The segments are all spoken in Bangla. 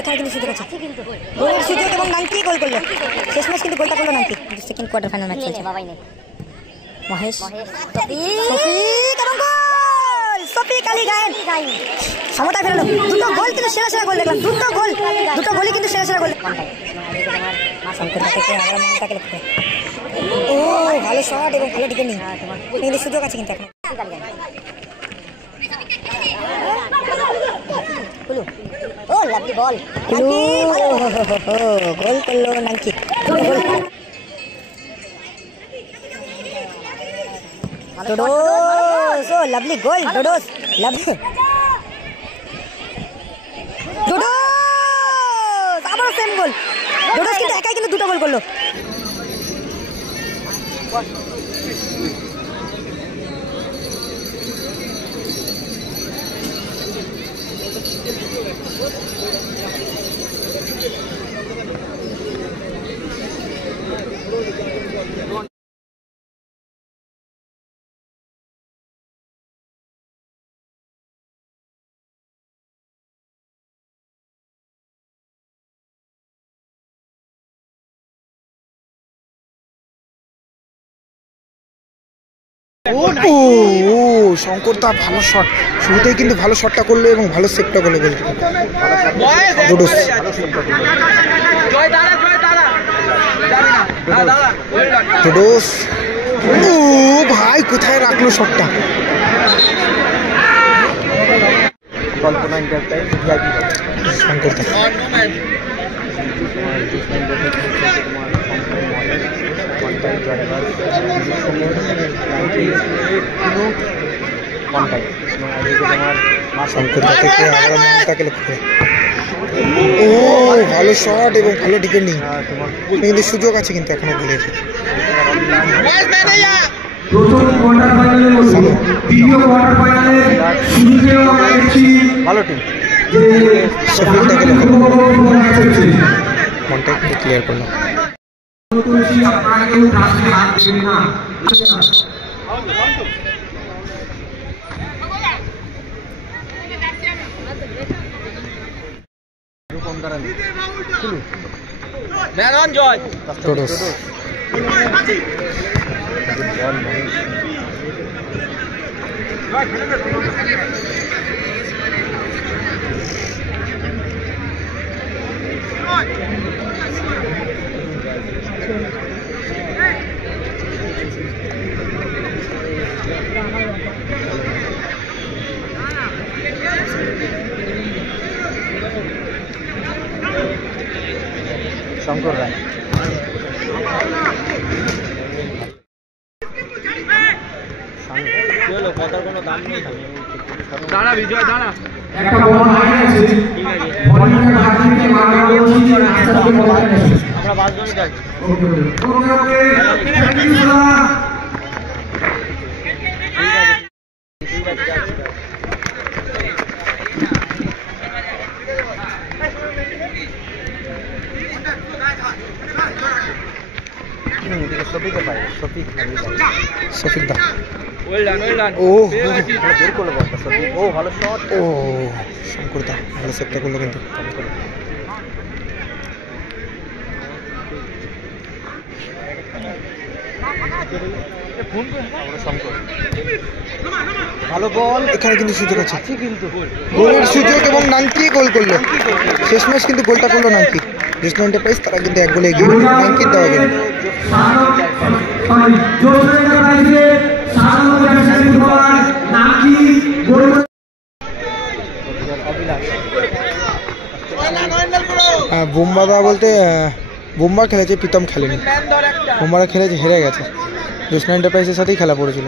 এখানে কিন্তু সুযোগ আছে, গোলের সুযোগ এবং নাঙ্কি গোল করলো। শেষ ম্যাচ কিন্তু গোলটা করলো নাঙ্কি, সেকেন্ড কোয়ার্টার ফাইনাল ম্যাচ চলছে। মহেশ, শফিক এবং গোল! শফিক আলী গায়েন সমতা ফেরালো। দুটো গোল কিন্তু সেরা সেরা গোল দেখলাম, দুটো গোলই কিন্তু সেরা সেরা গোল। ও ভালো শট এবং ভালো ডিফেন্ডিং, কিন্তু সুযোগ আছে কিন্তু এখন। ও লাভলি বল, গোল করলো নাঙ্কি। ডোডোস, ও লাভলি গোল, ডোডোস লাভলি, ডোডোস আবার সেম গোল। ডোডোস কিন্তু একাই কিন্তু দুটো গোল করলো। শঙ্কর দা ভালো শট, শুরুতেই কিন্তু ভালো শটটা করলো এবং ভালো সেভটা করলো। ডোডোস, ও ভাই কোথায় রাখলো শটটা। শঙ্কর দা ও ভালো শট এবং ভালো ডিফেন্ডিং, কিন্তু সুযোগ আছে কিন্তু এখনো গোলের। ভালো টিম কন্ট্যাক্ট ক্লিয়ার করলো। শঙ্কর রায় কথার কোনো দাম নেই। দাঁড়া বিজয় দাঁড়া, একটা বল আগে আছে, ঠিক আছে বলটা বাকি থেকে মারা বলছি যে রাস্তা থেকে বল আগে আছে, আমরা 5 জন যাচ্ছি। Okay thank you sir. ঠিক আছে যাচ্ছি। শফিক দা ও বের করলো বলটা, ও ভালো শট, ও শঙ্কর দা ভালো সেভটা করলো কিন্তু। ভালো বল, এখানে কিন্তু সুযোগ আছে, কিন্তু গোলের সুযোগ এবং নাঙ্কি গোল করলো। শেষ ম্যাচ কিন্তু গোলটা করলো নাঙ্কি। ন্যাশনাল এন্টারপ্রাইজ তারা কিন্তু এক গোলে এগিয়ে, নাঙ্কি দেওয়া গেল। বোম্বাদা বলতে বোম্বা খেলেছে, প্রীতম খেলেনি। বোম্বারা খেলেছে, হেরে গেছে। ন্যাশনাল এন্টারপ্রাইজের সাথেই খেলা পড়েছিল।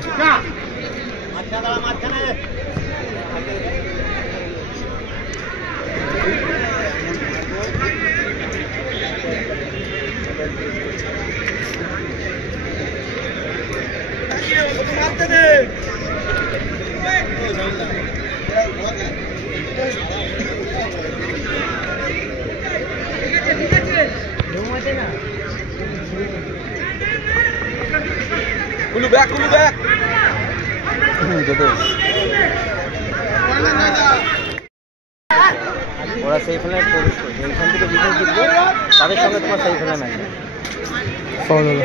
Kulu back. ওরা সেমিফাইনালে প্রবেশ করবে, এখান থেকে জিতে জিতবে তাদের সঙ্গে তোমার সেমিফাইনাল ম্যাচ হবে। ফাউল হলো।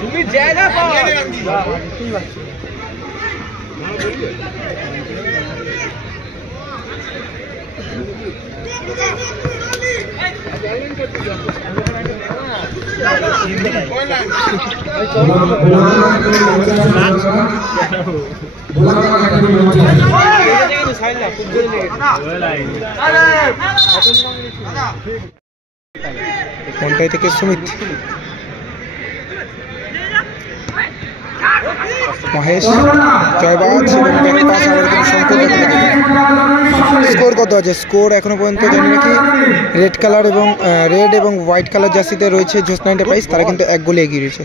তুমি জায়গা পাও মন্টাই থেকে সুমিত, মহেশ, জয়বাজ এবং ব্যাক পাস আবার কিন্তু শঙ্কর। স্কোর কত আছে? স্কোর এখনো পর্যন্ত জানি নাকি রেড কালার এবং রেড এবং হোয়াইট কালার জার্সিতে রয়েছে জ্যোৎস্না এন্টারপ্রাইজ, তারা কিন্তু 1 গোলে এগিয়ে রয়েছে।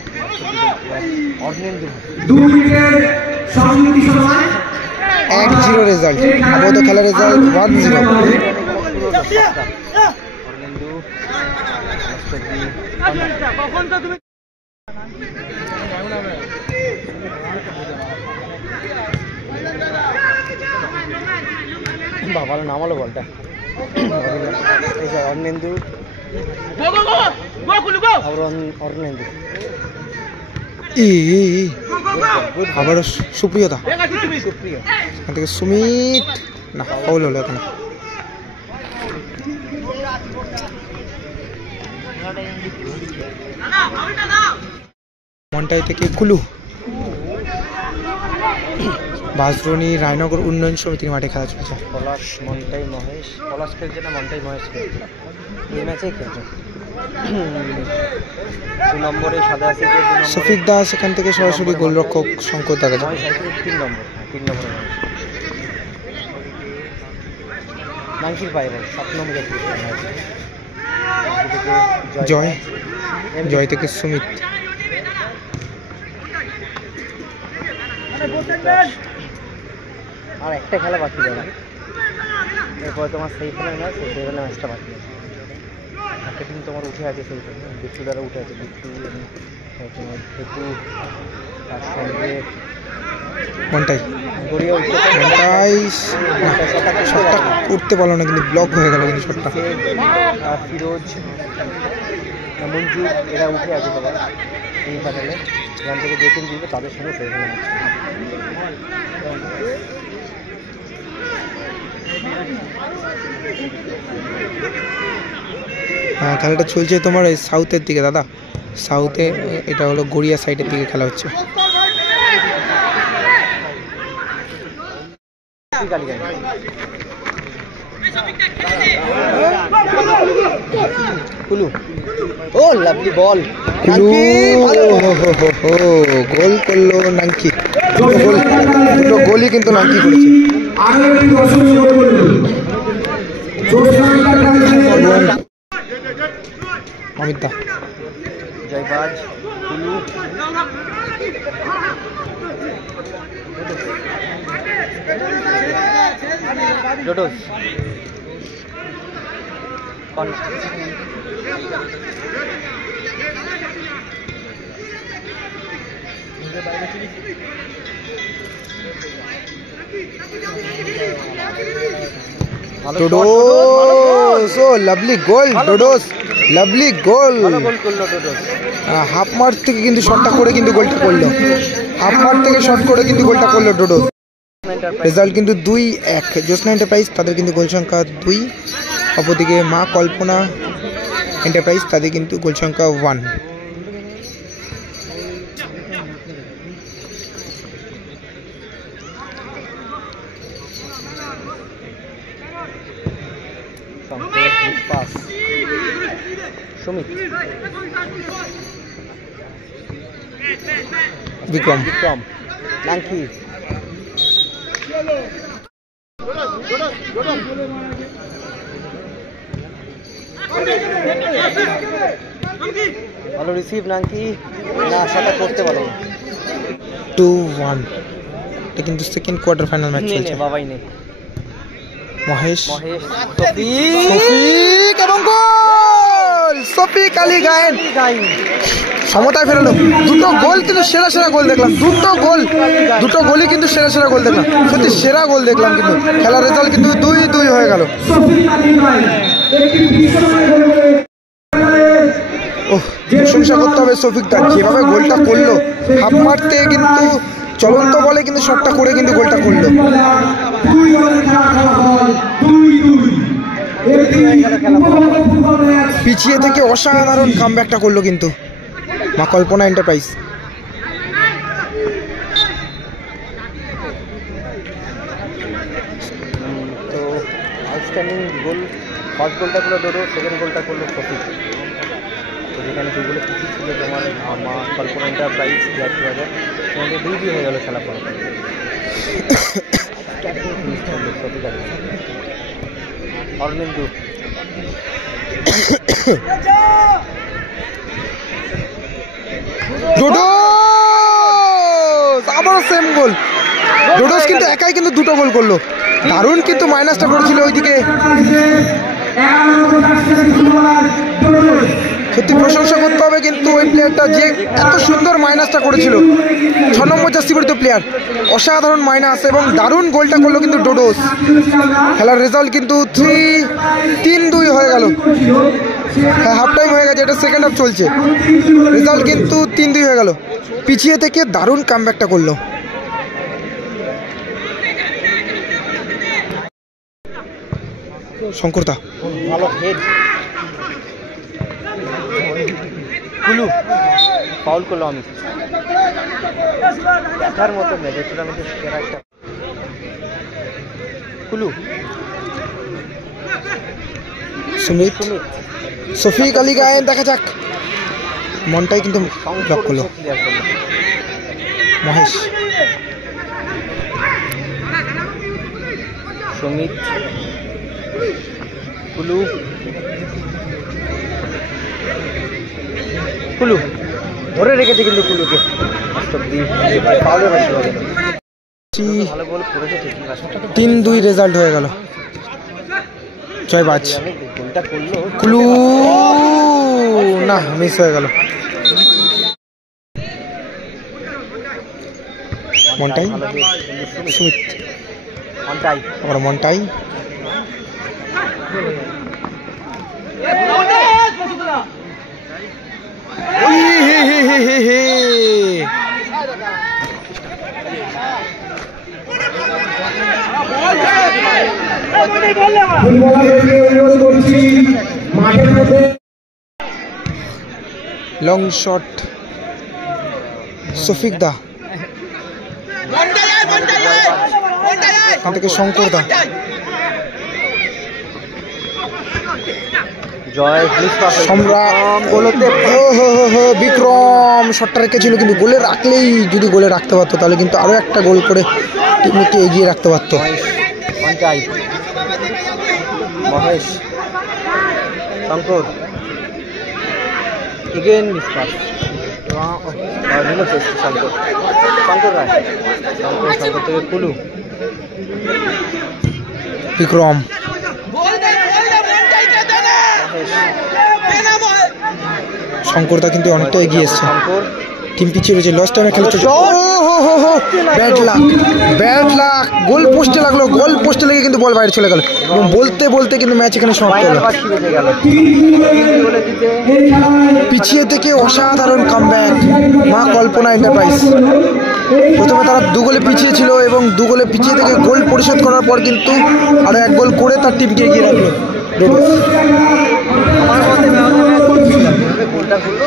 1-0 রেজাল্ট, আপাতত খেলার রেজাল্ট 1-0। ভালো নামালো বলটা অর্ণেন্দু, অর্ণেন্দু আবারও সুপ্রিয়তা, সুপ্রিয় এখান থেকে সুমিত, না ফাউল হলো এখানে। মন্টাই থেকে কুলু, বাজরনি রায়নগর উন্নয়ন সমিতির মাঠে খেলা চলছে। পলাশ, মন্টাই, মহেশ। পলাশ খেলছে না মন্টাই মহেশ খেলছে? এই ম্যাচেই খেলছে। 2 নম্বরে সাদা আছে, শফিক দাস এখান থেকে সরাসরি গোলরক্ষক শঙ্কর দেখা যায়। 3 নম্বর, 3 নম্বরে মহেশ। নাঙ্কির বাইরে 7 নম্বরে জয়, জয় থেকে সুমিত, আর একটা খেলা বাকি যাবে, এরপরে তোমার সেমিফাইনাল ম্যাচ, সেমিফাইনাল ম্যাচটা বাকি আছে। একটা টিম তোমার উঠে আছে সেমিফাইনাল, বিট্টু দ্বারা উঠে আছে, বিট্টু তোমার হেতু, তার সঙ্গে মন্টাই, গড়িয়া উঠতে মন্টাই শটটা করতে পারলো না, কিন্তু ব্লক হয়ে গেল কিন্তু শটটা। ফিরোজ, মঞ্জু, এরা উঠে আছে সবাই সেমিফাইনালে। এখান থেকে যে টিম জিতবে তাদের সঙ্গে সেমিফাইনাল ম্যাচ। হ্যাঁ, খেলাটা চলছে তোমার এই সাউথের দিকে দাদা, সাউথে, এটা হলো গড়িয়া সাইডের দিকে খেলা হচ্ছে। কুলু, ও লাভলি বল, গোল করলো নাঙ্কি, দুটো গোলই কিন্তু নাঙ্কি করেছে। অমিত দা, জয়বাজ, কুলু, ডোডোস, ডোডোস, ও লাভলি গোল, ডোডোস লাভলি গোল। হাফ মাঠ থেকে কিন্তু শটটা করে কিন্তু গোলটা করলো, হাফ মাঠ থেকে শট করে কিন্তু গোলটা করলো ডোডোস। রেজাল্ট কিন্তু 2-1, জ্যোৎস্না এন্টারপ্রাইজ তাদের কিন্তু গোল সংখ্যা 2, অপরদিকে মা কল্পনা এন্টারপ্রাইজ তাদের কিন্তু গোল সংখ্যা 1। সুমিত, বিক্রম, নাঙ্কি, ভালো রিসিভ নাঙ্কি, না আশাটা করতে পারো। 2-1, এটা কিন্তু সেকেন্ড কোয়ার্টার ফাইনাল ম্যাচ চলছে। বাবাই নেই, মহেশ, মহেশ, শফিক এবং গোল। শফিক আলী গায়েন সমতায় ফেরালো। দুটো গোল কিন্তু সেরা সেরা গোল দেখলাম, দুটো গোলই কিন্তু সেরা সেরা গোল দেখলাম, সত্যি সেরা গোল দেখলাম। কিন্তু খেলার রেজাল্ট কিন্তু 2-2 হয়ে গেল। প্রশংসা করতে হবে শফিক দা, যেভাবে গোলটা করলো হাফ মারতে কিন্তু চলন্ত বলে কিন্তু শটটা করে কিন্তু গোলটা করলো। পিছিয়ে থেকে অসাধারণ কামব্যাকটা করলো কিন্তু মা কল্পনা এন্টারপ্রাইজ। তো আউটস্ট্যান্ডিং গোল, ফার্স্ট গোলটা করলো ডোডো, সেকেন্ড গোলটা করলো শফিক। তো যেখানে যেগুলো পিছিয়ে ছিল তোমার মা কল্পনা এন্টারপ্রাইজ ব্যাট বাজার, তোমাদের 2-2 হয়ে গেল খেলা পড়া। ক্যাপ্টেন ফিনিশ করলো শফিক আলী। অরবিন্দু ডোডোস আবার সেম গোল। ডোডোস কিন্তু একাই কিন্তু দুটো গোল করলো, দারুণ কিন্তু মাইনাসটা করেছিল ওইদিকে। সত্যি প্রশংসা করতে হবে কিন্তু ওই প্লেয়ারটা যে এত সুন্দর মাইনাসটা করেছিল, 6 নম্বর জার্সি পরিহিত প্লেয়ার, অসাধারণ মাইনাস এবং দারুণ গোলটা করলো কিন্তু ডোডোস। খেলার রেজাল্ট কিন্তু 3-2 হয়ে গেল। হ্যাঁ, হাফ টাইম হয়ে গেছে, এটা সেকেন্ড হাফ চলছে, রেজাল্ট কিন্তু 3-2 হয়ে গেল। পিছিয়ে থেকে দারুণ কামব্যাকটা করলো। শঙ্করদা ভালো হেড, কুলু ফাউল করলো আমি, দেখার মতো ম্যাচ, টুর্নামেন্টের সেরা একটা কুলু। সুমিত শফিক আলী গায়েন, দেখা যাক। মনটাই কিন্তু ব্লক করলো মহেশ। সুমিত, কুলু, কুলু ধরে রেখেছে কিন্তু কুলুকে। ভালো গোল করেছে ঠিকই, 3-2 রেজাল্ট হয়ে গেল। জয়বাজ গোলটা করলো, কুলু না, মিস হয়ে গেল। মনটাই সুমিত, মনটাই আবার মনটাই। লং শট শফিক দা, এখান থেকে শঙ্কর দা। জয় সম্রাট গোলতে বিক্রম শটটা রেখেছিল, কিন্তু গোলে রাখলেই, যদি গোলে রাখতে পারতো তাহলে কিন্তু আরো একটা গোল করে টিমকে এগিয়ে রাখতে পারতো। মহেশ, শঙ্কর, এগেন মিসপাস, শঙ্কর, শঙ্কর রায়, শঙ্কর থেকে কুলু, বিক্রম, শঙ্করদা কিন্তু অনেকটা এগিয়ে এসছে, টিম পিছিয়ে রয়েছে, লস টাইমে খেলছে। ব্যাড লাক, গোল পোস্টে লাগলো, গোল পোস্টে লেগে কিন্তু বল বাইরে চলে গেল এবং বলতে বলতে কিন্তু ম্যাচ এখানে সমাপ্ত হলো। পিছিয়ে থেকে অসাধারণ কামব্যাক মা কল্পনা এন্টারপ্রাইজ। প্রথমে তারা 2 গোলে পিছিয়ে ছিল এবং 2 গোলে পিছিয়ে থেকে গোল পরিশোধ করার পর কিন্তু আরো 1 গোল করে তার টিমকে এগিয়ে রাখলো। আমার মতে গোলটা করলো